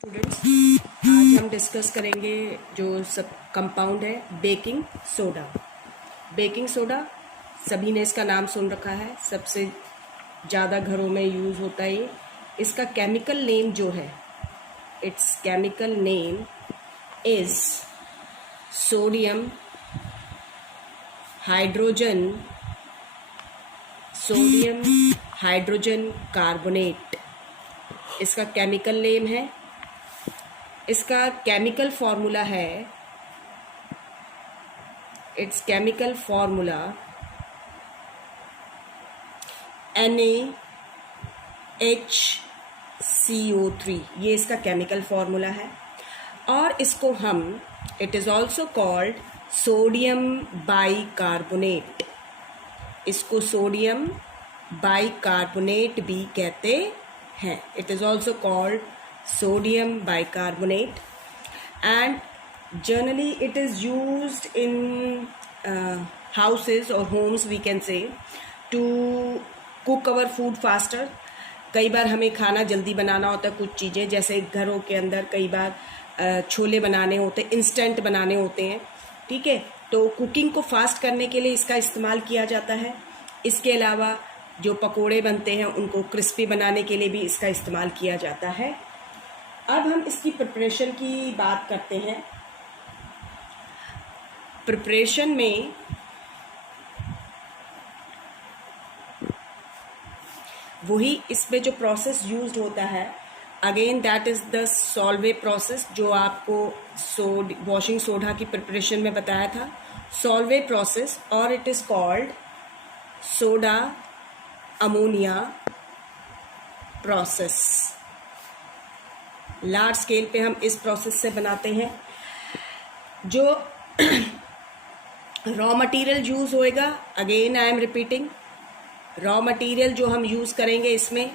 Students, आज हम discuss करेंगे जो सब कंपाउंड है बेकिंग सोडा। बेकिंग सोडा सभी ने इसका नाम सुन रखा है, सबसे ज़्यादा घरों में यूज़ होता है ये। इसका केमिकल नेम जो है, it's chemical name is sodium hydrogen sodium hydrogen carbonate इसका केमिकल नेम है। इसका केमिकल फॉर्मूला है, इट्स केमिकल फॉर्मूला NaHCO3, ये इसका केमिकल फॉर्मूला है। और इसको हम, it is also called sodium bicarbonate, इसको सोडियम बाइकार्बोनेट भी कहते हैं। It is also called sodium bicarbonate, and generally it is used in houses or homes, we can say, to cook our food faster. कई बार हमें खाना जल्दी बनाना होता है, कुछ चीज़ें जैसे घरों के अंदर कई बार छोले बनाने होते हैं, इंस्टेंट बनाने होते हैं, ठीक है, तो कुकिंग को फास्ट करने के लिए इसका इस्तेमाल किया जाता है। इसके अलावा जो पकोड़े बनते हैं उनको क्रिस्पी बनाने के लिए भी इसका इस्तेमाल किया जाता है। अब हम इसकी प्रिपरेशन की बात करते हैं। प्रिपरेशन में वही इसमें जो प्रोसेस यूज्ड होता है, again that is the Solvay process, जो आपको वॉशिंग सोडा की प्रिपरेशन में बताया था, सॉल्वे प्रोसेस, और it is called soda ammonia process. Large scale पे हम इस प्रोसेस से बनाते हैं। जो रॉ मटेरियल यूज़ होएगा, again I am repeating, raw material जो हम यूज़ करेंगे इसमें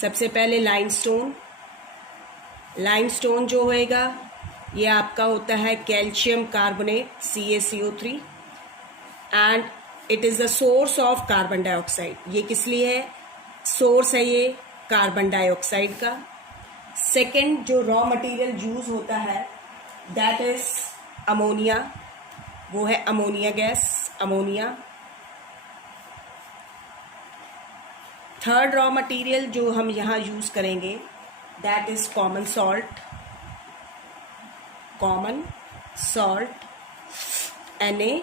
सबसे पहले लाइमस्टोन। लाइमस्टोन जो होएगा ये आपका होता है calcium carbonate CaCO3, and it is the source of carbon dioxide. ये किस लिए है? सोर्स है ये कार्बन डाइऑक्साइड का। सेकेंड जो रॉ मटेरियल यूज होता है दैट इज अमोनिया, वो है ammonia gas, ammonia. Third raw material जो हम यहाँ यूज करेंगे that is common salt, common salt NaCl।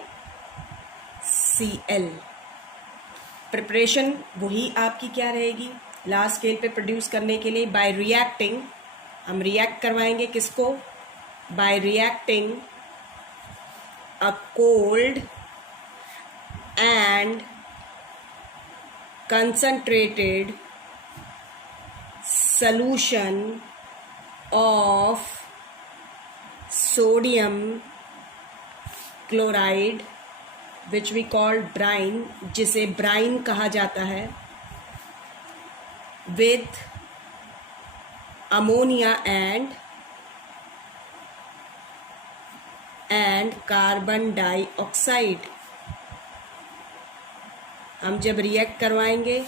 Preparation वही आपकी क्या रहेगी लार्ज स्केल पे प्रोड्यूस करने के लिए? बाय रिएक्टिंग, हम रिएक्ट करवाएंगे किसको? By reacting a cold and concentrated solution of sodium chloride which we call brine, जिसे ब्राइन कहा जाता है, with ammonia and carbon dioxide। हम जब रिएक्ट करवाएंगे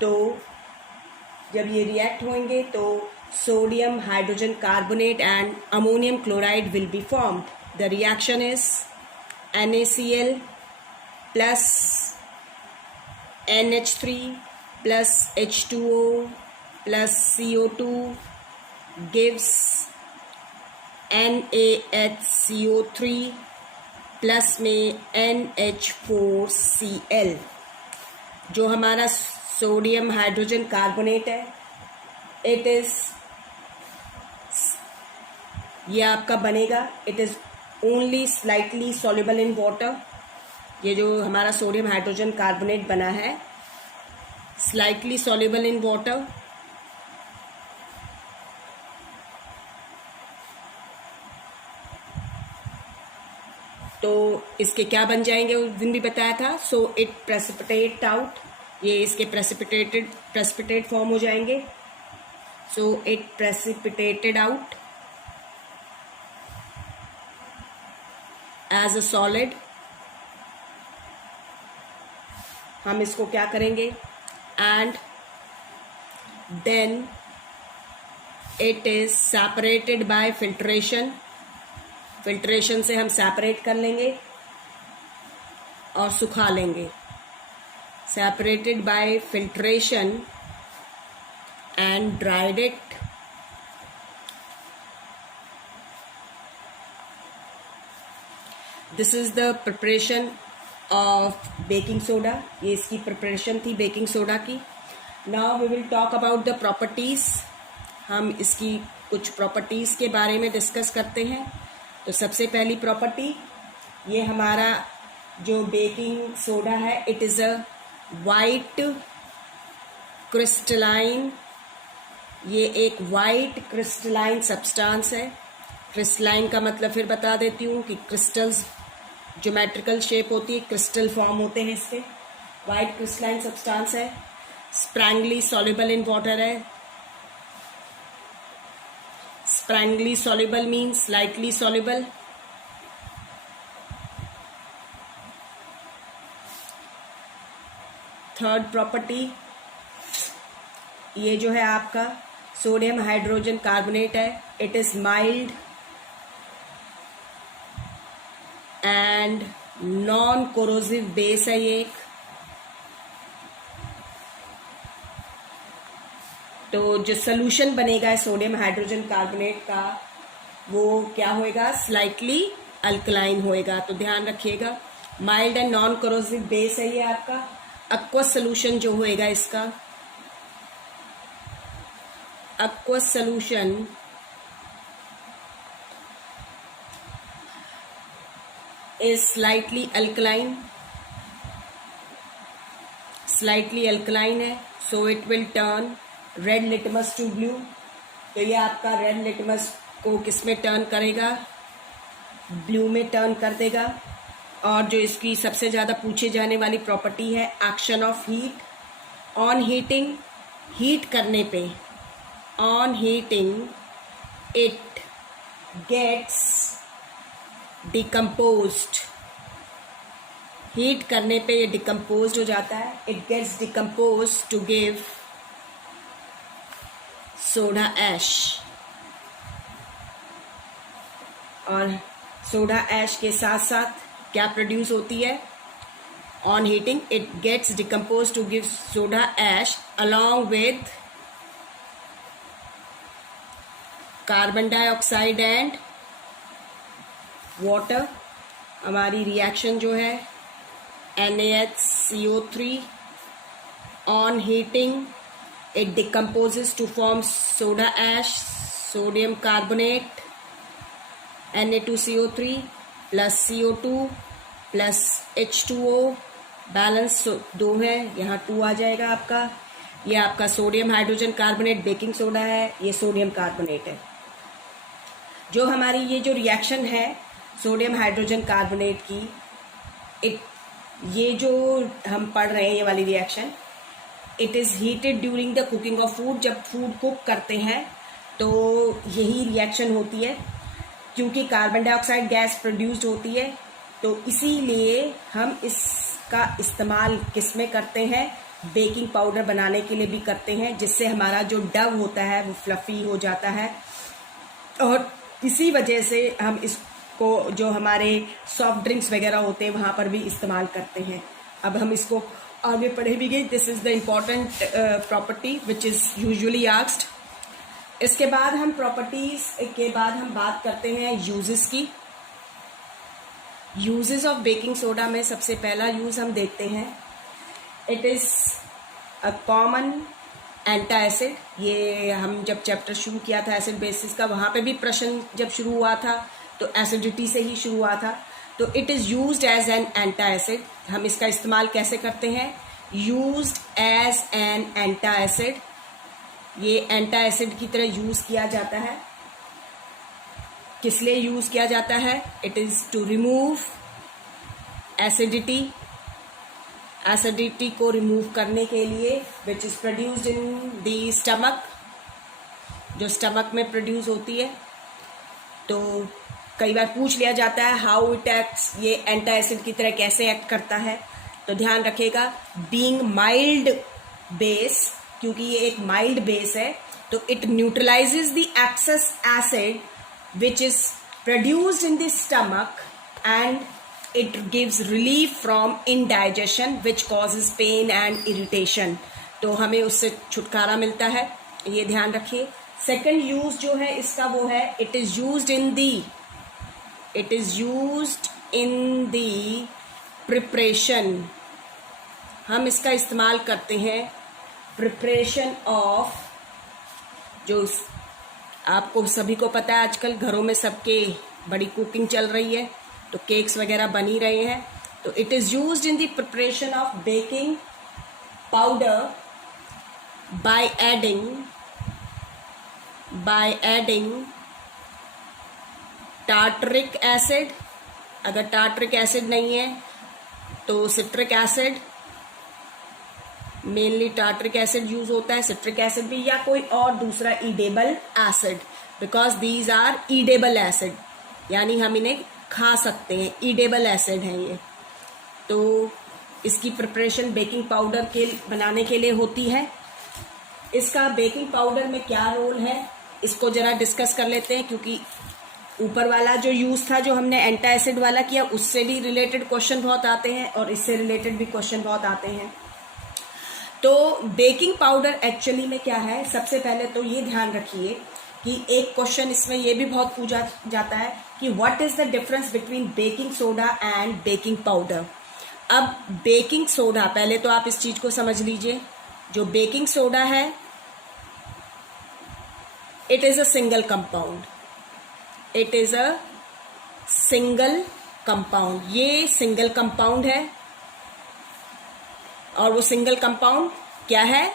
तो जब ये रिएक्ट होंगे तो sodium hydrogen carbonate and ammonium chloride will be formed. The reaction is NaCl plus NH3 plus H2O plus CO2 gives NaHCO3 plus में NH4Cl। जो हमारा सोडियम हाइड्रोजन कार्बोनेट है, इट इज़, ये आपका बनेगा, it is only slightly soluble in water. ये जो हमारा सोडियम हाइड्रोजन कार्बोनेट बना है slightly soluble in water, तो इसके क्या बन जाएंगे उस दिन भी बताया था। सो इट प्रेसिपिटेट आउट, ये इसके प्रेसिपिटेट फॉर्म हो जाएंगे। So it precipitated out as a solid. हम इसको क्या करेंगे? And then it is separated by filtration, filtration से हम सेपरेट कर लेंगे और सुखा लेंगे, separated by filtration and dried it. This is the preparation of baking soda. ये इसकी preparation थी baking soda की. Now we will talk about the properties. हम इसकी कुछ properties के बारे में discuss करते हैं. तो सबसे पहली property, ये हमारा जो baking soda है, it is a white crystalline, ये एक वाइट क्रिस्टलाइन सब्सटेंस है. क्रिस्टलाइन का मतलब फिर बता देती हूँ कि क्रिस्टल्स ज्योमेट्रिकल शेप होती है, क्रिस्टल फॉर्म होते हैं इसके. वाइट क्रिस्टलाइन सब्सटेंस है. स्प्रैंगली सॉल्युबल इन वाटर है. Sparingly soluble means slightly soluble. Third property, ये जो है आपका सोडियम हाइड्रोजन कार्बोनेट है. It is mild and non corrosive base है ये एक. तो जो सोल्यूशन बनेगा सोडियम हाइड्रोजन कार्बोनेट का वो क्या होएगा, स्लाइटली अल्कलाइन होएगा. तो ध्यान रखिएगा, mild and non corrosive base है ये आपका. एक्वस सोल्यूशन जो होएगा इसका, aqueous solution is slightly alkaline है. So it will turn red litmus to blue. तो ये आपका रेड लिटमस को किस में टर्न करेगा, ब्लू में टर्न कर देगा. और जो इसकी सबसे ज़्यादा पूछे जाने वाली प्रॉपर्टी है action of heat. On heating, heat करने पे, on heating it gets decomposed. Heat करने पे ये डिकम्पोज हो जाता है. It gets decompose to give soda ash. और सोडा ऐश के साथ साथ क्या प्रोड्यूस होती है, on heating it gets decompose to give soda ash along with carbon dioxide and water. हमारी रिएक्शन जो है NaHCO3. On heating it decomposes to form soda ash, sodium carbonate, Na2CO3 plus CO2 plus H2O. Balance 2 है, यहाँ 2 आ जाएगा आपका. ये आपका sodium hydrogen carbonate baking soda है, ये सोडियम कार्बोनेट है. जो हमारी ये जो रिएक्शन है सोडियम हाइड्रोजन कार्बोनेट की, ये जो हम पढ़ रहे हैं ये वाली reaction, it is heated during the cooking of food. जब फूड कुक करते हैं तो यही रिएक्शन होती है. क्योंकि कार्बन डाइऑक्साइड गैस प्रोड्यूस्ड होती है, तो इसीलिए हम इसका इस्तेमाल किस में करते हैं, बेकिंग पाउडर बनाने के लिए भी करते हैं, जिससे हमारा जो डव होता है वो फ्लफी हो जाता है. और इसी वजह से हम इसको जो हमारे सॉफ्ट ड्रिंक्स वगैरह होते हैं वहाँ पर भी इस्तेमाल करते हैं. अब हम इसको आगे पढ़े भी गए. This is the important property which is usually asked. इसके बाद हम प्रॉपर्टीज के बाद हम बात करते हैं यूजेस की. यूजेस ऑफ बेकिंग सोडा में सबसे पहला यूज हम देखते हैं, it is a common antacid. ये हम जब चैप्टर शुरू किया था एसिड बेसिस का, वहाँ पे भी प्रश्न जब शुरू हुआ था तो एसिडिटी से ही शुरू हुआ था. तो it is used as an antacid. हम इसका इस्तेमाल कैसे करते हैं, used as an antacid. ये एंटा एसिड की तरह यूज़ किया जाता है. किस लिए यूज़ किया जाता है, it is to remove acidity. Acidity को रिमूव करने के लिए which is produced in the stomach, जो स्टमक में प्रोड्यूस होती है. तो कई बार पूछ लिया जाता है हाउ इट एक्ट्स, ये एंटा एसिड की तरह कैसे एक्ट करता है. तो ध्यान रखिएगा, बीइंग माइल्ड बेस, क्योंकि ये एक माइल्ड बेस है तो it न्यूट्रलाइजेज the excess acid which is produced in the stomach and it gives relief from indigestion which causes pain and irritation. तो हमें उससे छुटकारा मिलता है, ये ध्यान रखिए. सेकंड यूज जो है इसका वो है it is used in the preparation. हम इसका इस्तेमाल करते हैं प्रिपरेशन ऑफ, जो आपको सभी को पता है आजकल घरों में सबके बड़ी कुकिंग चल रही है, तो केक्स वगैरह बन ही रहे हैं. तो it is used in the preparation of baking powder by adding tartaric acid. अगर टार्टरिक एसिड नहीं है तो citric acid, mainly tartaric acid use होता है, सिट्रिक एसिड भी, या कोई और दूसरा edible acid, because these are edible acid, यानी हम इन्हें खा सकते हैं, ईडेबल एसिड है ये. तो इसकी प्रिपरेशन बेकिंग पाउडर के बनाने के लिए होती है. इसका बेकिंग पाउडर में क्या रोल है इसको जरा डिस्कस कर लेते हैं, क्योंकि ऊपर वाला जो यूज था जो हमने एंटी एसिड वाला किया उससे भी रिलेटेड क्वेश्चन बहुत आते हैं और इससे रिलेटेड भी क्वेश्चन बहुत आते हैं. तो बेकिंग पाउडर एक्चुअली में क्या है, सबसे पहले तो ये ध्यान रखिए कि एक क्वेश्चन इसमें ये भी बहुत पूछा जाता है कि what is the difference between baking soda and baking powder. अब बेकिंग सोडा, पहले तो आप इस चीज को समझ लीजिए, जो बेकिंग सोडा है it is a single compound, ये सिंगल कंपाउंड है. और वो सिंगल कंपाउंड क्या है,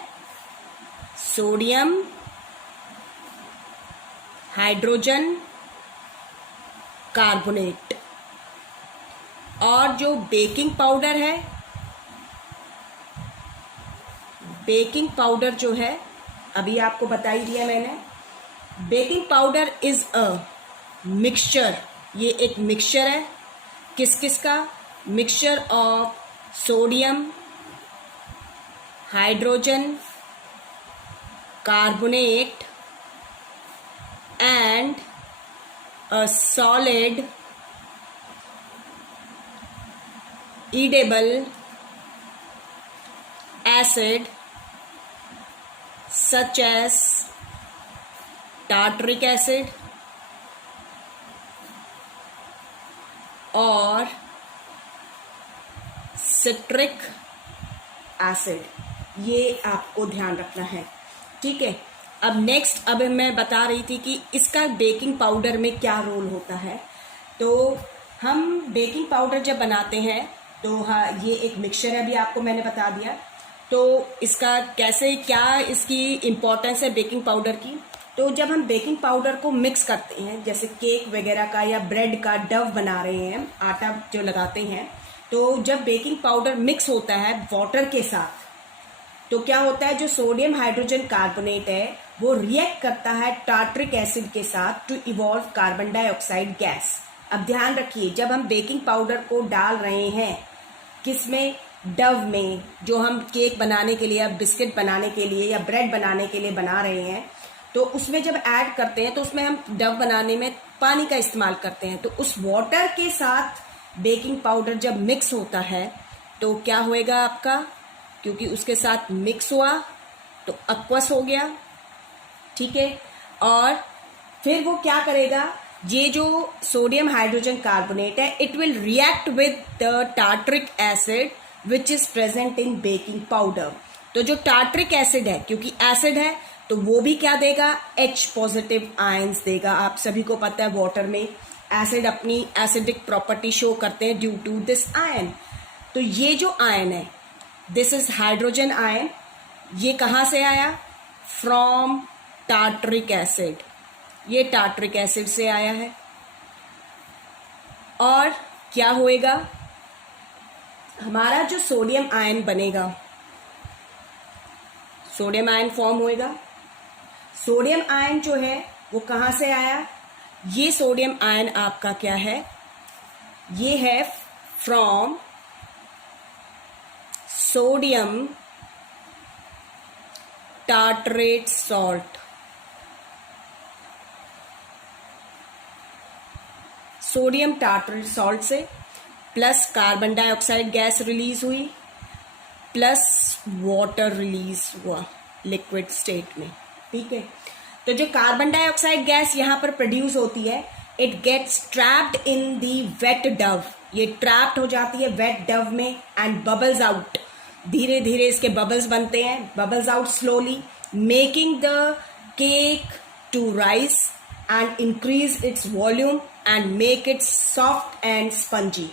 सोडियम हाइड्रोजन कार्बोनेट. और जो बेकिंग पाउडर है, बेकिंग पाउडर जो है अभी आपको बता ही दिया मैंने, baking powder is a mixture, ये एक मिक्सचर है. किस किस का, mixture of sodium hydrogen carbonate and a solid edible acid such as tartaric acid or citric acid. ये आपको ध्यान रखना है, ठीक है. अब नेक्स्ट, अब मैं बता रही थी कि इसका बेकिंग पाउडर में क्या रोल होता है. तो हम बेकिंग पाउडर जब बनाते हैं तो हाँ, ये एक मिक्सचर है, अभी आपको मैंने बता दिया. तो इसका कैसे, क्या इसकी इम्पोर्टेंस है बेकिंग पाउडर की. तो जब हम बेकिंग पाउडर को मिक्स करते हैं, जैसे केक वगैरह का या ब्रेड का डव बना रहे हैं, आटा जो लगाते हैं, तो जब बेकिंग पाउडर मिक्स होता है वाटर के साथ, तो क्या होता है, जो सोडियम हाइड्रोजन कार्बोनेट है वो रिएक्ट करता है टार्टरिक एसिड के साथ to evolve carbon dioxide gas. अब ध्यान रखिए, जब हम बेकिंग पाउडर को डाल रहे हैं किसमें, डव में, जो हम केक बनाने के लिए या बिस्किट बनाने के लिए या ब्रेड बनाने के लिए बना रहे हैं, तो उसमें जब ऐड करते हैं तो उसमें हम डव बनाने में पानी का इस्तेमाल करते हैं. तो उस वाटर के साथ बेकिंग पाउडर जब मिक्स होता है तो क्या होएगा आपका, क्योंकि उसके साथ मिक्स हुआ तो एक्वस हो गया, ठीक है. और फिर वो क्या करेगा, ये जो सोडियम हाइड्रोजन कार्बोनेट है it will react with the tartaric acid which is present in baking powder. तो जो टार्टरिक एसिड है, क्योंकि एसिड है तो वो भी क्या देगा, H पॉजिटिव आयंस देगा. आप सभी को पता है वाटर में एसिड अपनी एसिडिक प्रॉपर्टी शो करते हैं ड्यू टू दिस आयन. तो ये जो आयन है, दिस इज हाइड्रोजन आयन, ये कहाँ से आया, फ्रॉम टार्टरिक एसिड, ये टार्टरिक एसिड से आया है. और क्या होएगा, हमारा जो सोडियम आयन बनेगा, सोडियम आयन फॉर्म होएगा. सोडियम आयन जो है वो कहाँ से आया, ये सोडियम आयन आपका क्या है, ये है from sodium tartrate salt. Sodium tartrate salt से, plus carbon dioxide gas release हुई, प्लस वाटर रिलीज हुआ लिक्विड स्टेट में। ठीक है, तो जो कार्बन डाइऑक्साइड गैस यहाँ पर प्रोड्यूस होती है, it gets trapped in the wet dough, ये ट्रैप्ड हो जाती है वेट डव में, एंड बबल्स आउट, धीरे धीरे इसके बबल्स बनते हैं, bubbles out slowly, making the cake to rise and increase its volume and make it soft and spongy.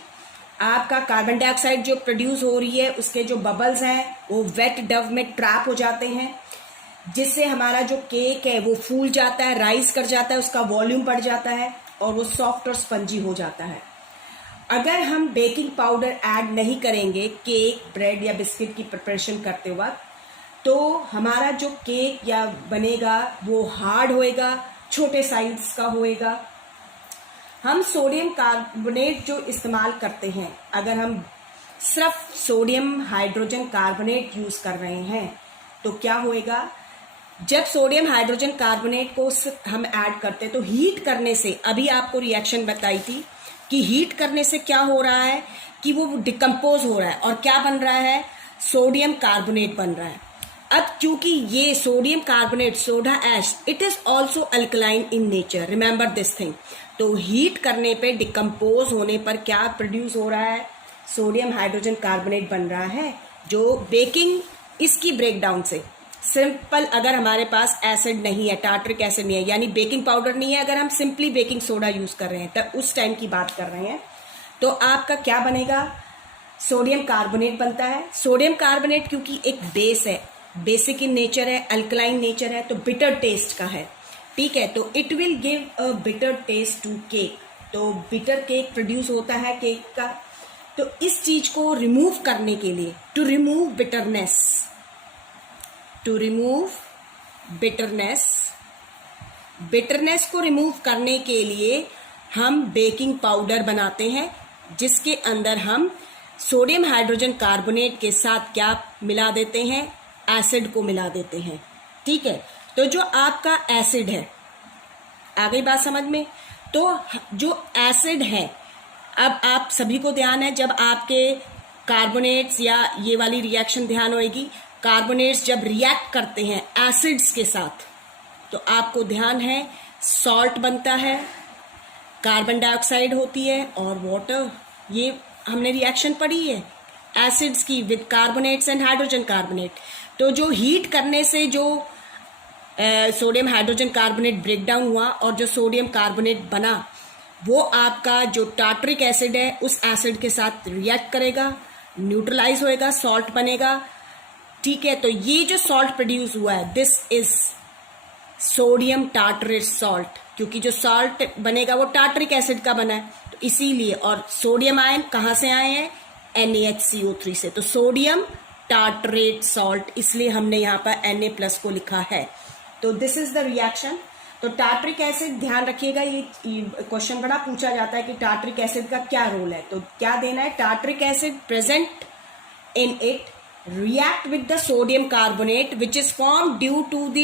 आपका कार्बन डाइऑक्साइड जो प्रोड्यूस हो रही है, उसके जो बबल्स हैं वो वेट डव में ट्रैप हो जाते हैं, जिससे हमारा जो केक है वो फूल जाता है, राइज कर जाता है, उसका वॉल्यूम बढ़ जाता है और वो सॉफ्ट और स्पंजी हो जाता है। अगर हम बेकिंग पाउडर ऐड नहीं करेंगे केक, ब्रेड या बिस्किट की प्रिपरेशन करते वक्त, तो हमारा जो केक या बनेगा वो हार्ड होएगा, छोटे साइज का होएगा। हम सोडियम कार्बोनेट जो इस्तेमाल करते हैं, अगर हम सिर्फ सोडियम हाइड्रोजन कार्बोनेट यूज कर रहे हैं तो क्या होएगा, जब सोडियम हाइड्रोजन कार्बोनेट को हम ऐड करते हैं तो हीट करने से, अभी आपको रिएक्शन बताई थी कि हीट करने से क्या हो रहा है कि वो डिकम्पोज हो रहा है और क्या बन रहा है, सोडियम कार्बोनेट बन रहा है। अब क्योंकि ये sodium carbonate, soda ash, it is also alkaline in nature, remember this thing. तो हीट करने पे, डिकम्पोज होने पर क्या प्रोड्यूस हो रहा है, सोडियम हाइड्रोजन कार्बोनेट बन रहा है, जो बेकिंग इसकी ब्रेकडाउन से, सिंपल अगर हमारे पास एसिड नहीं है, टार्टरिक एसिड नहीं है, यानी बेकिंग पाउडर नहीं है, अगर हम सिंपली बेकिंग सोडा यूज कर रहे हैं, तब उस टाइम की बात कर रहे हैं, तो आपका क्या बनेगा, सोडियम कार्बोनेट बनता है। सोडियम कार्बोनेट क्योंकि एक बेस है, बेसिक इन नेचर है, अल्कलाइन नेचर है, तो बिटर टेस्ट का है। ठीक है, तो it will give a bitter taste to cake, तो बिटर केक प्रोड्यूस होता है केक का। तो इस चीज को रिमूव करने के लिए, टू रिमूव बिटरनेस को रिमूव करने के लिए हम बेकिंग पाउडर बनाते हैं, जिसके अंदर हम सोडियम हाइड्रोजन कार्बोनेट के साथ क्या मिला देते हैं, एसिड को मिला देते हैं। ठीक है, तो जो आपका एसिड है, आ गई बात समझ में, तो जो एसिड है, अब आप सभी को ध्यान है, जब आपके कार्बोनेट्स या ये वाली रिएक्शन ध्यान होएगी, कार्बोनेट्स जब रिएक्ट करते हैं एसिड्स के साथ, तो आपको ध्यान है सॉल्ट बनता है, कार्बन डाइऑक्साइड होती है और वाटर, ये हमने रिएक्शन पढ़ी है एसिड्स की with carbonates and hydrogen carbonate. तो जो हीट करने से जो सोडियम हाइड्रोजन कार्बोनेट ब्रेकडाउन हुआ और जो सोडियम कार्बोनेट बना, वो आपका जो टार्टरिक एसिड है उस एसिड के साथ रिएक्ट करेगा, न्यूट्रलाइज होएगा, सॉल्ट बनेगा। ठीक है, तो ये जो सॉल्ट प्रोड्यूस हुआ है, this is sodium tartrate salt, क्योंकि जो सॉल्ट बनेगा वो टार्टरिक एसिड का बना है, तो इसीलिए, और सोडियम आयन कहाँ से आए हैं, NaHCO3 से, तो सोडियम टार्टरेट सॉल्ट, इसलिए हमने यहाँ पर Na+ को लिखा है। तो दिस इज द रिएक्शन। तो टार्टरिक एसिड, ध्यान रखिएगा, ये क्वेश्चन बड़ा पूछा जाता है कि टार्टरिक एसिड का क्या रोल है, तो क्या देना है, tartaric acid present in it react with the sodium carbonate which is formed due to the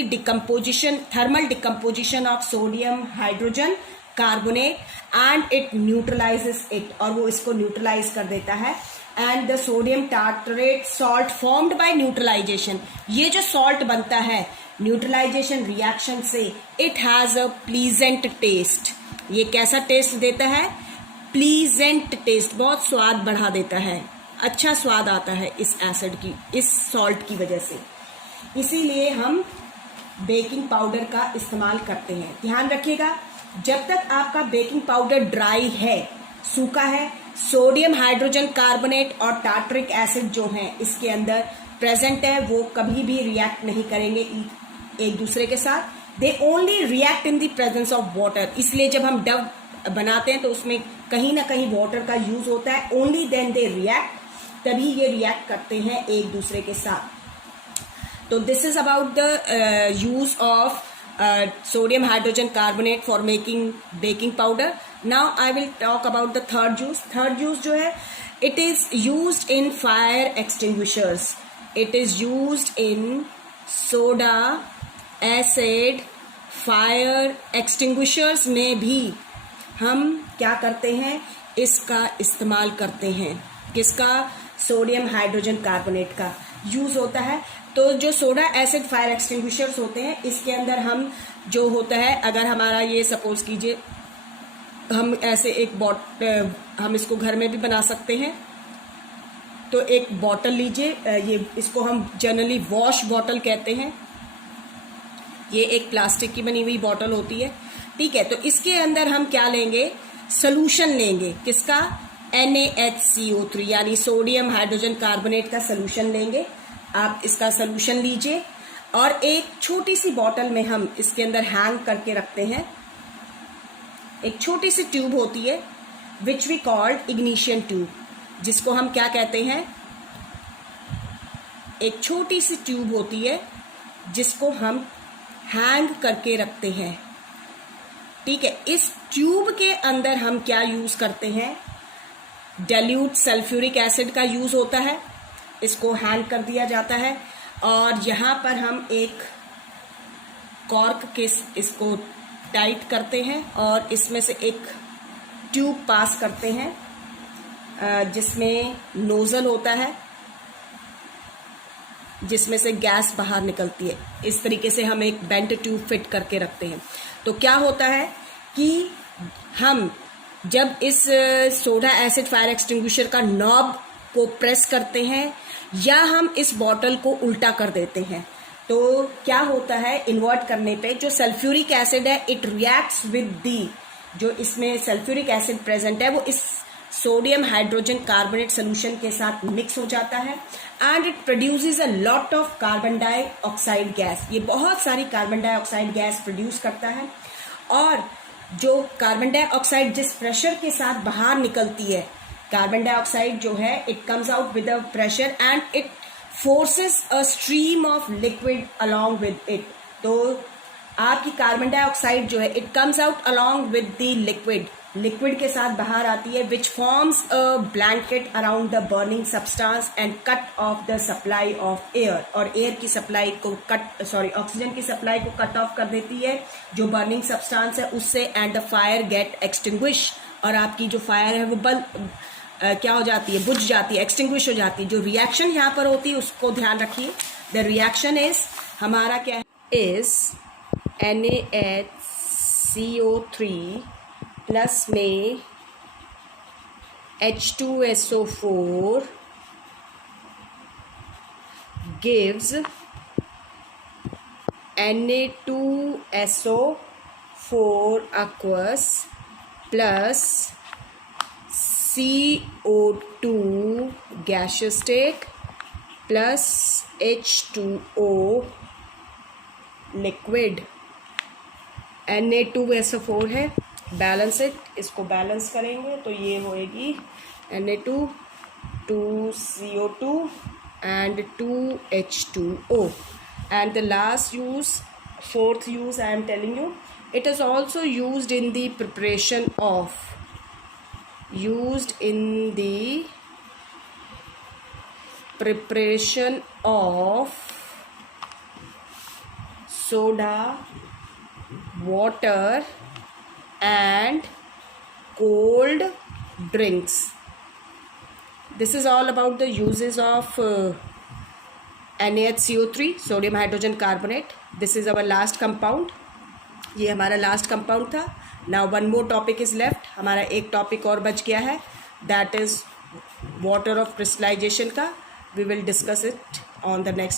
thermal decomposition of sodium hydrogen carbonate and it neutralizes it, और वो इसको neutralize कर देता है, and the sodium tartrate salt formed by neutralization, ये जो salt बनता है neutralization reaction से, it has a pleasant taste, ये कैसा taste देता है, pleasant taste, बहुत स्वाद बढ़ा देता है, अच्छा स्वाद आता है इस एसिड की, इस सॉल्ट की वजह से, इसीलिए हम बेकिंग पाउडर का इस्तेमाल करते हैं। ध्यान रखिएगा, जब तक आपका बेकिंग पाउडर ड्राई है, सूखा है, सोडियम हाइड्रोजन कार्बोनेट और टार्टरिक एसिड जो है इसके अंदर प्रेजेंट है, वो कभी भी रिएक्ट नहीं करेंगे एक दूसरे के साथ, they only react in the presence of water. इसलिए जब हम डव बनाते हैं तो उसमें कहीं ना कहीं वाटर का यूज होता है, ओनली देन दे रिएक्ट, तभी ये रिएक्ट करते हैं एक दूसरे के साथ। तो this is about the use of sodium hydrogen carbonate for making baking powder. Now I will talk about the third use. Third use जो है, it is used in fire extinguishers, it is used in soda acid fire extinguishers में भी हम क्या करते हैं, इसका इस्तेमाल करते हैं। किसका? सोडियम हाइड्रोजन कार्बोनेट का यूज़ होता है। तो जो सोडा एसिड फायर एक्सटिंग्विशर्स होते हैं, इसके अंदर हम जो होता है, अगर हमारा ये सपोज कीजिए हम ऐसे एक हम इसको घर में भी बना सकते हैं। तो एक बॉटल लीजिए, ये इसको हम जनरली वॉश बॉटल कहते हैं। ये एक प्लास्टिक की बनी हुई बॉटल होती है, ठीक है। तो इसके अंदर हम क्या लेंगे, सोल्यूशन लेंगे। किसका? NaHCO3 यानी सोडियम हाइड्रोजन कार्बोनेट का सोल्यूशन लेंगे। आप इसका सोल्यूशन लीजिए और एक छोटी सी बॉटल में हम इसके अंदर हैंग करके रखते हैं। एक छोटी सी ट्यूब होती है which we called ignition tube, जिसको हम क्या कहते हैं, एक छोटी सी ट्यूब होती है जिसको हम हैंग करके रखते हैं, ठीक है। इस ट्यूब के अंदर हम क्या यूज करते हैं, डाइल्यूट सल्फ्यूरिक एसिड का यूज होता है। इसको हैंग कर दिया जाता है और यहाँ पर हम एक कॉर्क के इसको टाइट करते हैं और इसमें से एक ट्यूब पास करते हैं जिसमें नोजल होता है, जिसमें से गैस बाहर निकलती है। इस तरीके से हम एक बेंट ट्यूब फिट करके रखते हैं। तो क्या होता है कि हम जब इस सोडा एसिड फायर एक्सटिंग्विशर का नॉब को प्रेस करते हैं या हम इस बॉटल को उल्टा कर देते हैं, तो क्या होता है, इन्वर्ट करने पे जो सल्फ्यूरिक एसिड है इट रिएक्ट्स विद दी, जो इसमें सल्फ्यूरिक एसिड प्रेजेंट है वो इस सोडियम हाइड्रोजन कार्बोनेट सोल्यूशन के साथ मिक्स हो जाता है and it produces a lot of carbon dioxide gas. ये बहुत सारी कार्बन डाइऑक्साइड गैस प्रोड्यूस करता है और जो कार्बन डाइऑक्साइड जिस प्रेशर के साथ बाहर निकलती है, कार्बन डाइऑक्साइड जो है it comes out with a pressure and it forces a stream of liquid along with it. तो आपकी कार्बन डाइऑक्साइड जो है it comes out along with the liquid के साथ बाहर आती है which forms a blanket around the burning substance and cut off the supply of air, और एयर की सप्लाई को ऑक्सीजन की सप्लाई को कट ऑफ कर देती है जो बर्निंग सब्सटेंस है उससे, and the fire get extinguish, और आपकी जो फायर है वो क्या हो जाती है, बुझ जाती है, एक्सटिंग्विश हो जाती है। जो रिएक्शन यहाँ पर होती है उसको ध्यान रखिए। द रिएक्शन इज हमारा क्या है, इज NaHCO3 प्लस में H2SO4 gives Na2SO4 aqueous plus CO2 gaseous state plus H2O liquid। Na2SO4 है, बैलेंस इट, इसको बैलेंस करेंगे तो ये होएगी Na2 2CO2 and 2H2O। and the last use, fourth use I am telling you, it is also used in the preparation of soda, water and cold drinks. This is all about the uses of NaHCO3 sodium hydrogen carbonate. This is our last compound. ये हमारा last compound था। Now one more topic is left, हमारा एक topic और बच गया है, that is water of crystallisation का। We will discuss it on the next